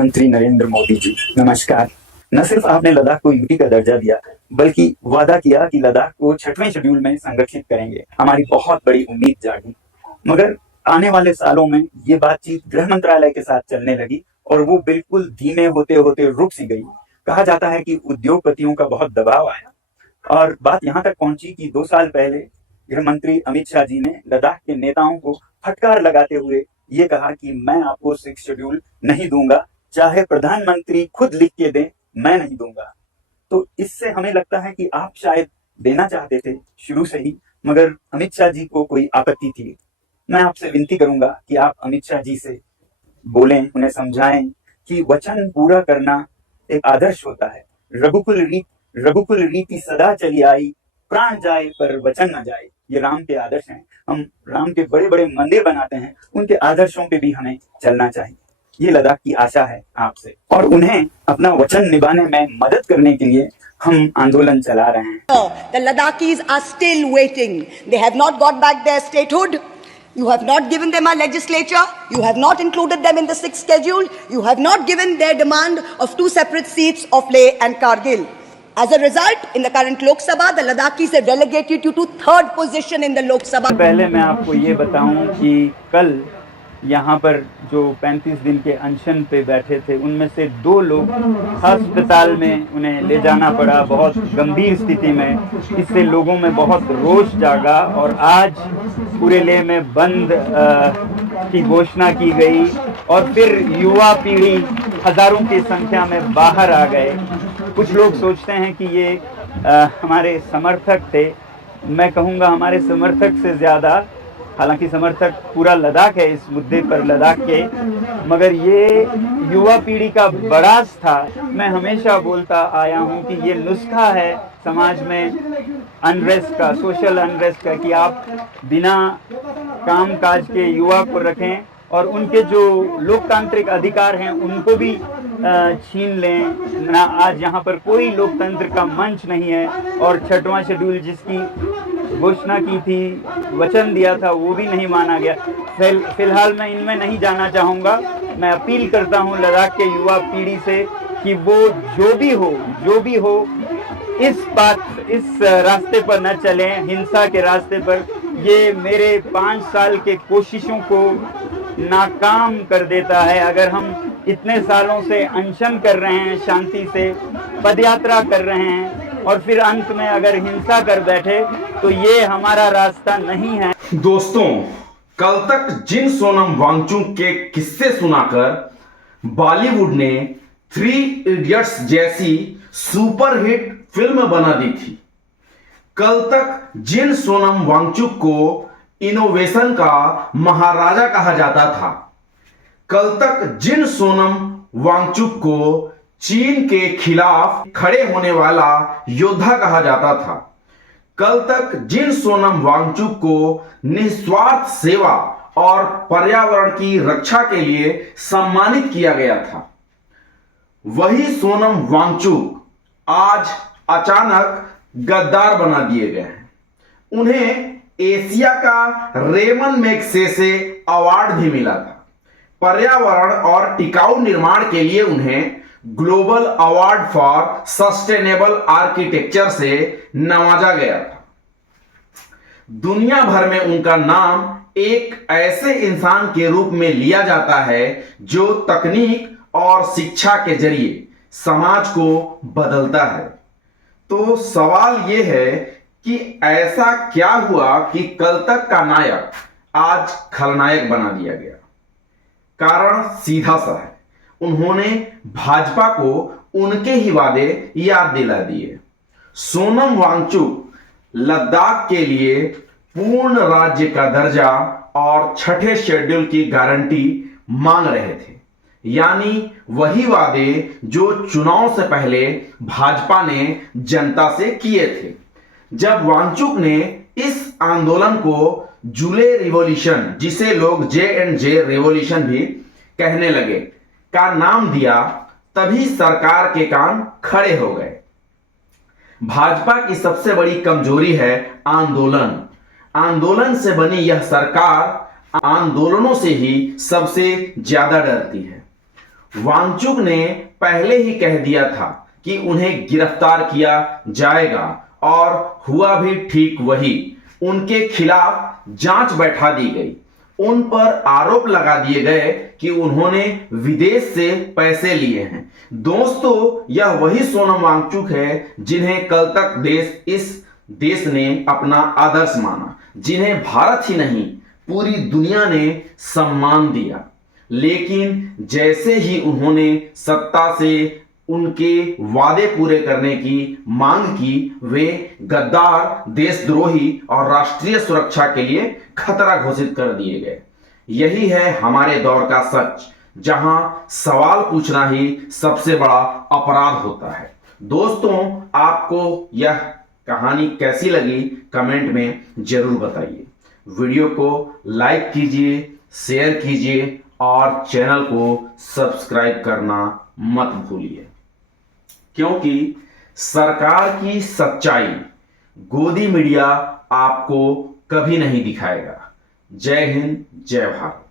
प्रधानमंत्री नरेंद्र मोदी जी नमस्कार। न सिर्फ आपने लद्दाख को यूटी का दर्जा दिया बल्कि वादा किया कि लद्दाख को 6वें शेड्यूल में संरक्षित करेंगे। हमारी बहुत बड़ी उम्मीद जागी, मगर आने वाले सालों में ये बातचीत गृह मंत्रालय के साथ चलने लगी और वो बिल्कुल धीमे होते होते रुक सी गई। कहा जाता है कि उद्योगपतियों का बहुत दबाव आया और बात यहाँ तक पहुंची कि 2 साल पहले गृह मंत्री अमित शाह जी ने लद्दाख के नेताओं को फटकार लगाते हुए ये कहा कि मैं आपको 6 शेड्यूल नहीं दूंगा, चाहे प्रधानमंत्री खुद लिख के दें, मैं नहीं दूंगा। तो इससे हमें लगता है कि आप शायद देना चाहते थे शुरू से ही, मगर अमित शाह जी को कोई आपत्ति थी। मैं आपसे विनती करूंगा कि आप अमित शाह जी से बोलें, उन्हें समझाएं कि वचन पूरा करना एक आदर्श होता है। रघुकुल रीति सदा चली आई, प्राण जाए पर वचन न जाए। ये राम के आदर्श हैं। हम राम के बड़े बड़े मंदिर बनाते हैं, उनके आदर्शों पे भी हमें चलना चाहिए। ये लद्दाख की आशा है आपसे, और उन्हें अपना वचन निभाने में मदद करने के लिए हम आंदोलन चला रहे हैं। The Ladakis are still waiting. They have not got back their statehood. You have not given them a legislature. You have not included them in the 6th schedule. You have not given their demand of 2 separate seats of Leh and Kargil. As a result, in the current Lok Sabha, the Ladakis have relegated you to 3rd position in the Lok Sabha. पहले मैं आपको ये बताऊं कि कल यहाँ पर जो 35 दिन के अनशन पे बैठे थे, उनमें से 2 लोग अस्पताल में उन्हें ले जाना पड़ा बहुत गंभीर स्थिति में। इससे लोगों में बहुत रोष जागा और आज पूरे लेह में बंद की घोषणा की गई और फिर युवा पीढ़ी हजारों की संख्या में बाहर आ गए। कुछ लोग सोचते हैं कि ये हमारे समर्थक थे। मैं कहूँगा हमारे समर्थक से ज़्यादा, हालांकि समर्थक पूरा लद्दाख है इस मुद्दे पर लद्दाख के, मगर ये युवा पीढ़ी का बड़ास था। मैं हमेशा बोलता आया हूँ कि ये नुस्खा है समाज में अनरेस्ट का, सोशल अनरेस्ट का, कि आप बिना काम काज के युवा को रखें और उनके जो लोकतांत्रिक अधिकार हैं उनको भी छीन लें ना। आज यहाँ पर कोई लोकतंत्र का मंच नहीं है और 6वां शेड्यूल जिसकी घोषणा की थी, वचन दिया था, वो भी नहीं माना गया। फिलहाल मैं इनमें नहीं जाना चाहूँगा। मैं अपील करता हूँ लद्दाख के युवा पीढ़ी से कि वो जो भी हो इस रास्ते पर न चलें, हिंसा के रास्ते पर। ये मेरे 5 साल के कोशिशों को नाकाम कर देता है। अगर हम इतने सालों से अनशन कर रहे हैं, शांति से पदयात्रा कर रहे हैं और फिर अंत में अगर हिंसा कर बैठे, तो ये हमारा रास्ता नहीं है। दोस्तों, कल तक जिन सोनम वांगचुक के किस्से सुनाकर बॉलीवुड ने 3 इडियट्स जैसी सुपरहिट फिल्म बना दी थी, कल तक जिन सोनम वांगचुक को इनोवेशन का महाराजा कहा जाता था, कल तक जिन सोनम वांगचुक को चीन के खिलाफ खड़े होने वाला योद्धा कहा जाता था, कल तक जिन सोनम वांगचुक को निस्वार्थ सेवा और पर्यावरण की रक्षा के लिए सम्मानित किया गया था, वही सोनम वांगचुक आज अचानक गद्दार बना दिए गए हैं। उन्हें एशिया का रेमन मैगसेसे अवार्ड भी मिला था। पर्यावरण और टिकाऊ निर्माण के लिए उन्हें global award for sustainable architecture से नवाजा गया था। दुनिया भर में उनका नाम एक ऐसे इंसान के रूप में लिया जाता है जो तकनीक और शिक्षा के जरिए समाज को बदलता है। तो सवाल यह है कि ऐसा क्या हुआ कि कल तक का नायक आज खलनायक बना दिया गया? कारण सीधा सा है, उन्होंने भाजपा को उनके ही वादे याद दिला दिए। सोनम वांगचुक लद्दाख के लिए पूर्ण राज्य का दर्जा और 6ठे शेड्यूल की गारंटी मांग रहे थे, यानी वही वादे जो चुनाव से पहले भाजपा ने जनता से किए थे। जब वांगचुक ने इस आंदोलन को जुले रिवॉल्यूशन, जिसे लोग J&J रिवॉल्यूशन भी कहने लगे, का नाम दिया, तभी सरकार के कान खड़े हो गए। भाजपा की सबसे बड़ी कमजोरी है आंदोलन। आंदोलन से बनी यह सरकार आंदोलनों से ही सबसे ज्यादा डरती है। वांगचुक ने पहले ही कह दिया था कि उन्हें गिरफ्तार किया जाएगा और हुआ भी ठीक वही। उनके खिलाफ जांच बैठा दी गई। उन पर आरोप लगा दिए गए कि उन्होंने विदेश से पैसे लिए हैं। दोस्तों, यह वही सोनम वांगचुक है जिन्हें कल तक इस देश ने अपना आदर्श माना, जिन्हें भारत ही नहीं पूरी दुनिया ने सम्मान दिया। लेकिन जैसे ही उन्होंने सत्ता से उनके वादे पूरे करने की मांग की, वे गद्दार, देशद्रोही और राष्ट्रीय सुरक्षा के लिए खतरा घोषित कर दिए गए। यही है हमारे दौर का सच, जहां सवाल पूछना ही सबसे बड़ा अपराध होता है। दोस्तों, आपको यह कहानी कैसी लगी कमेंट में जरूर बताइए। वीडियो को लाइक कीजिए, शेयर कीजिए और चैनल को सब्सक्राइब करना मत भूलिए, क्योंकि सरकार की सच्चाई गोदी मीडिया आपको कभी नहीं दिखाएगा। जय हिंद, जय भारत।